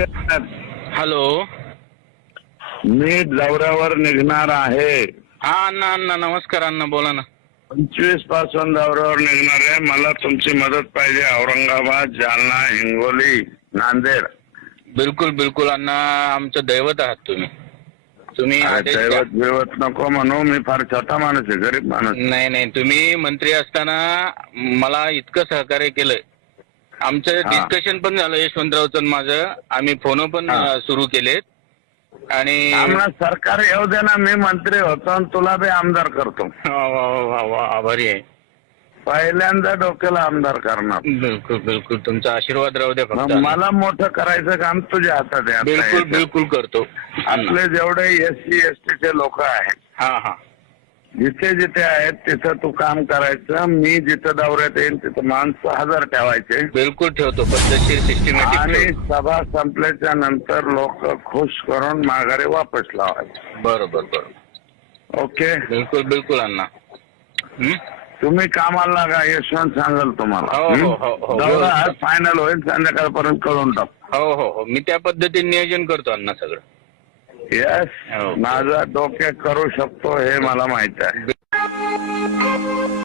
Hello. मी दौऱ्यावर निघणार आहे. हा अण्णा अण्णा नमस्कार अण्णा, बोला ना. 25 पासून दौऱ्यावर निघणार आहे. मला तुमची मदत पाहिजे. औरंगाबाद, जालना, हिंगोली, नांदेड. बिलकुल बिलकुल अण्णा, आमचं दैवत आहात तुम्ही. तुम्ही आदेश द्या. दैवत बिवत नको म्हणू, मी फार छोटा माणूस आहे, गरीब माणूस. नाही नाही, तुम्ही मंत्री असताना मला इतकं सहकार्य केलंय. आमचं डिस्कशन पण झालं यशवंतरावचं माझं. आम्ही फोन पण सुरू केलेत. आणि आम्हाला सरकार येऊ दे ना, मी मंत्री होतो आणि तुला बी आमदार करतो. वा वा वा वा, आभारी आहे. पहिल्यांदा डोक्याला आमदार करणार. बिलकुल बिलकुल, तुमचा आशीर्वाद राहू द्या फक्त. मला मोठं करायचं काम तुझ्या हातात आहे. बिलकुल बिलकुल करतो. आपले जेवढे SC ST चे लोक आहेत, हा हा, जिथे जिथे आहेत तिथं तू काम करायचं. मी जिथं दौऱ्यात येईल तिथं माणसं 1000 ठेवायचे. बिलकुल ठेवतो, पद्धतशीर सिस्टमॅटिक. आणि सभा संपल्याच्या नंतर लोक खुश करून माघारी वापस लावायचे. बरोबर बरोबर. ओके. बिलकुल बिलकुल अण्णा. तुम्ही कामाला लागा, यशवंत सांगाल तुम्हाला. हो हो हो हो. दौरा आज फायनल होईल, संध्याकाळपर्यंत कळून टाक. हो हो हो, मी त्या पद्धतीने नियोजन करतो अण्णा सगळं. येस, हो. माझा डोक्यात करू शकतो हे मला माहित आहे.